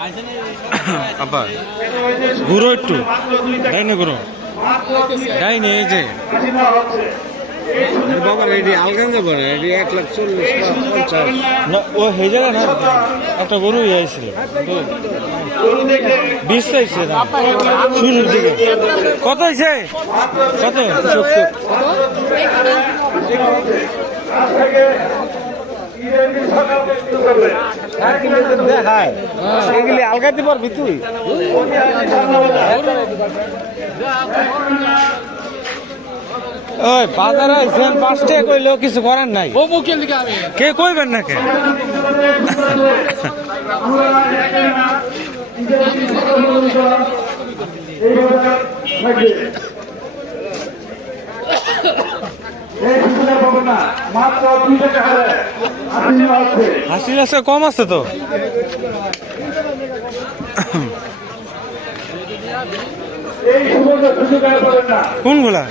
আব্বা ঘুরো একটু। ডাইনে ঘুরো ডাইনে এই যে। বাবা রেডি রেডি এক লাখ চল্লিশ বা পঞ্চাশ। না ও হয়ে যাবে না একটা গরু আইছিল। বিশ চাইছে না। শুরুর দিকে। কত হয়েছে কত? সত্তর। দেখায় এগুলি আলগাতে পারবি তুই ওই বাজারে আইছেন পাঁচটা কইলেও কিছু করেন নাই। ও মুখের দিকে আমি। কে কইবেন না কে আছে কম আছে তো এই সুবর্ণ সুযোগ আর পাবেন না। কোনগুলা?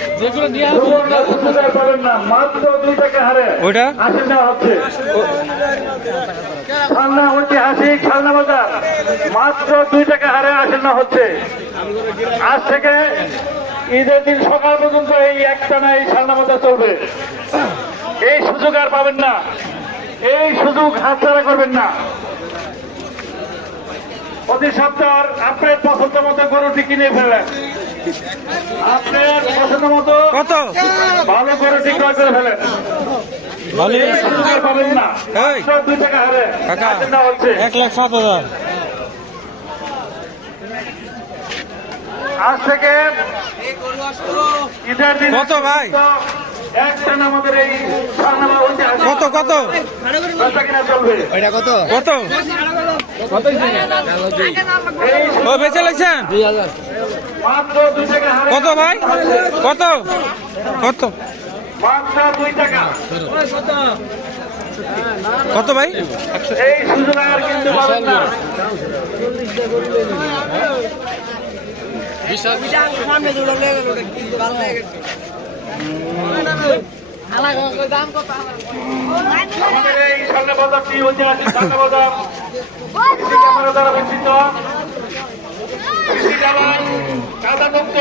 না। মাত্র দুই টাকা হারে ওইটা? আশি নেওয়া হচ্ছে। সালনা ঐতিহাসিক সালনা বাজার। মাত্র দুই টাকা হারে আশি নেওয়া হচ্ছে। আজ থেকে ঈদের দিন সকাল পর্যন্ত এই একটানা এই সালনা বাজার চলবে। এই সুযোগ আর পাবেন না। এই সুযোগ হাতছাড়া করবেন না। প্রতি সপ্তাহ আপনার পছন্দ মতো গরুটি কিনে ফেলেন আপনার পছন্দ মতো কত? ভালো গরুটি ক্রয় করে ফেলেন। না। এই। এক লাখ সাত হাজার। আজ থেকে ঈদের দিন কত ভাই? একটানা আমাদের এই কত কত? কত? এই ও বেঁচে লাগছেন? কত ভাই? কত? কত? কত ভাই? এই সুযোগ আর কিন্তু পাবেন না। আমাদের এই সামনে ঐতিহাসিক বাজার। ক্যামেরা দ্বারা বিস্তৃত। জ্বালাই কাদা মুক্ত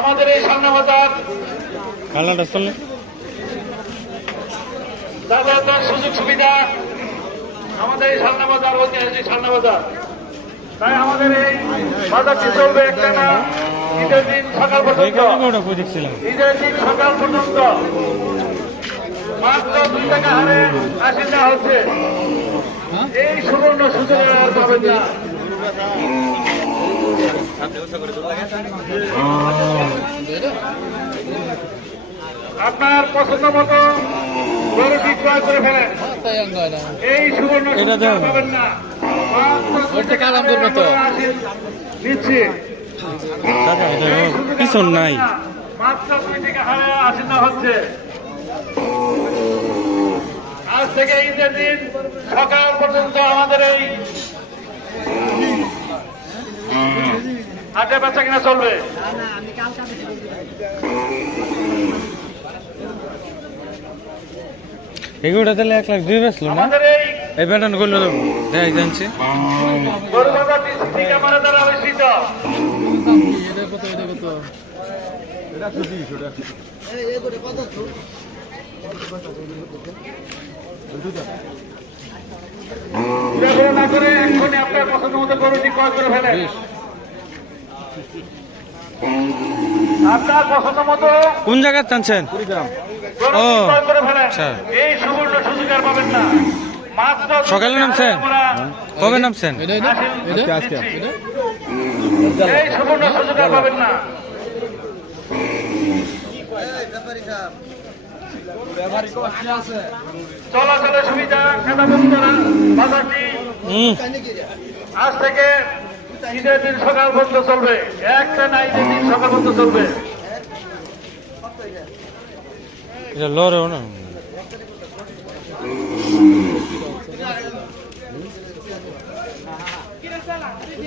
আমাদের এই চললে যাতায়াতের সুযোগ সুবিধা। আমাদের এই সামনে বাজার ঐতিহাসিক সামনে বাজার। তাই আমাদের এই বাজারটি চলবে একটা না? ঈদের দিন সকাল পর্যন্ত। ঈদের দিন সকাল পর্যন্ত। মাত্র দুই টাকা হারে আশি হচ্ছে। এই সুবর্ণ সুযোগ আর পাবেন না। আপনার পছন্দ মতো গরুটি ক্রয় করে ফেলেন। হয় এই সুবর্ণ সুযোগ পাবেন না। পিছন নাই। আজ থেকে ঈদের দিন সকাল পর্যন্ত আমাদের এই হাটে বেচা কিনা চলবে। এগুলোটা তাহলে এক লাখ দুই বেচলো না? আমাদের এই প্যাটার্ন করল দেখাই জানছে। না করে এক্ষুনি আপনার পছন্দ মতো গরুটি ক্রয় করে ফেলেন কোন জায়গায় টানছেন? ও, আচ্ছা। এই সুবর্ণ সুযোগ আর পাবেন না। সকালে নামছেন? কবে নামছেন? আজকে এই সুবর্ণ সুযোগ আর পাবেন না। চলাচলের সুবিধা বাজারটি আজ থেকে ঈদের দিন সকাল চলবে। একটা না ঈদের দিন সকাল পর্যন্ত চলবে। লড়েও না মাথা দেওয়া আজকে ধরো আর কিছু কইছো একটু ছাড়ো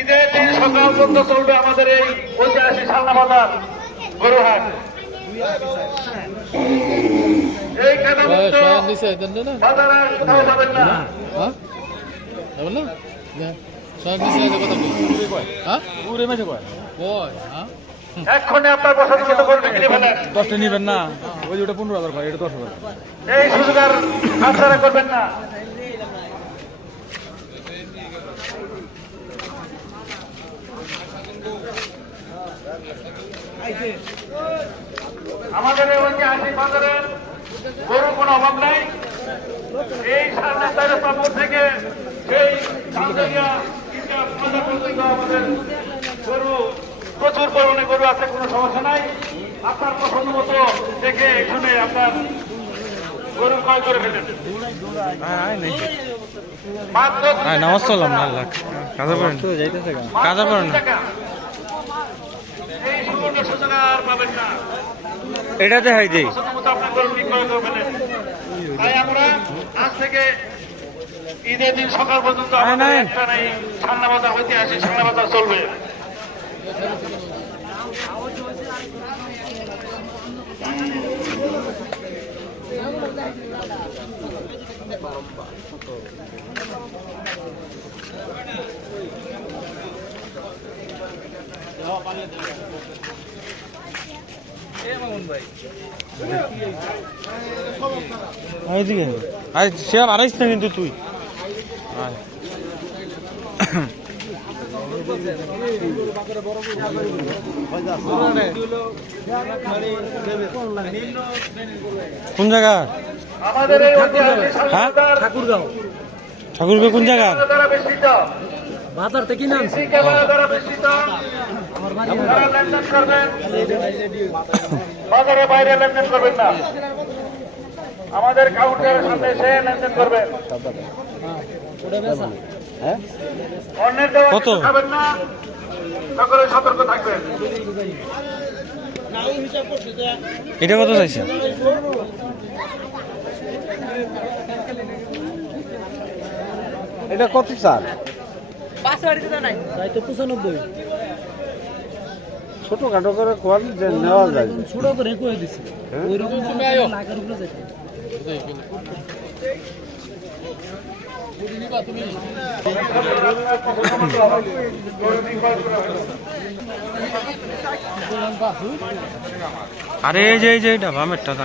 ঈদের দিন সকাল পর্যন্ত চলবে আমাদের এই ঐতিহাসিক সালনা বাজার গরুহাট। এই কাদামুক্ত কোথাও যাবেন না। হ্যাঁ? যাবেন না? হ্যাঁ? হ্যাঁ? আপনার পছন্দ মতো গরুটি কিনে ফেলেন দশটা নিবেন না। ওই ওটা পনেরো হাজার এটা দশ হাজার। এই সুযোগ আর হাতছাড়া করবেন না। আমাদের এই ঐতিহাসিক বাজারের গরুর কোনো অভাব নাই। এই সামনে তাইরস্তাপুর থেকে সেই বাজার পর্যন্ত আমাদের গরু প্রচুর পরিমাণে গরু আছে কোনো সমস্যা নাই। আপনার পছন্দ মতো দেখে এখানে আপনার গরু ক্রয় করে ফেলেন। হ্যাঁ নামাজ চললাম না কাজা পড়েন। কাজা পড়েন আমরা আজ থেকে ঈদের দিন সকাল পর্যন্ত সান্না বাজার ঐতিহাসিক সান্না বাজার চলবে এইদিকে আরে সে না কিন্তু তুই? কোন জায়গা? হ্যাঁ? বাজার কোন জায়গা? বাজার থেকে না যারা লেনদেন করবেন বাজারে বাইরে লেনদেন করবেন না। আমাদের কাউন্টারের সামনে এসে লেনদেন করবেন। ওটা অন্যের দেওয়া খাবেন না সকলে সতর্ক থাকবেন। এটা কত চাইছে এটা কত চাল তাই তো পঁচানব্বই। ছোট খাটো করে কোয়াল যে নেওয়া যায়। ছোট করে কয়ে দিছি? ওই রকম তুমি আয়ো। উপরে যেতে আরে এই যে এই যে এটা বামেরটা না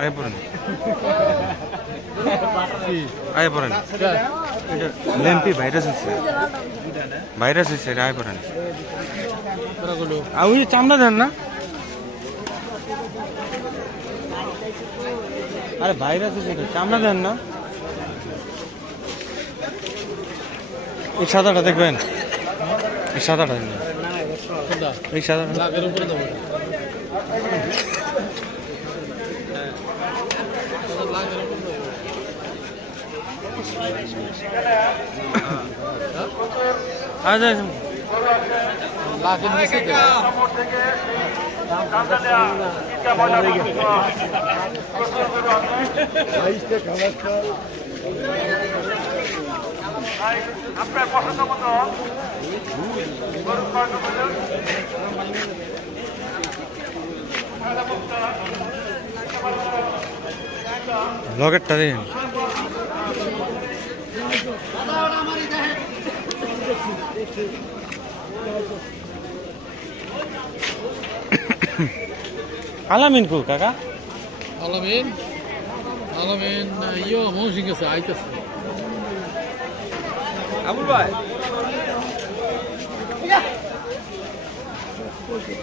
আয় পড়েন আয় পড়েন এটা ল্যাম্পি ভাইরাস হচ্ছে ভাইরাস হচ্ছে পড়েন আর ওই চামড়া দেন না আরে ভাইরাস হচ্ছে চামড়া দেন না এই সাদাটা দেখবেন এই সাদাটা দেখবেন। এই দেবো আচ্ছা লাখের নিচে। আপনার পছন্দ মতো লগেরটা দেখেন আলামিন কু কাকা? আলামিন আলমেন ইয়ে মৌসিং গেছে আইতেছে। আবুল ভাই। করবে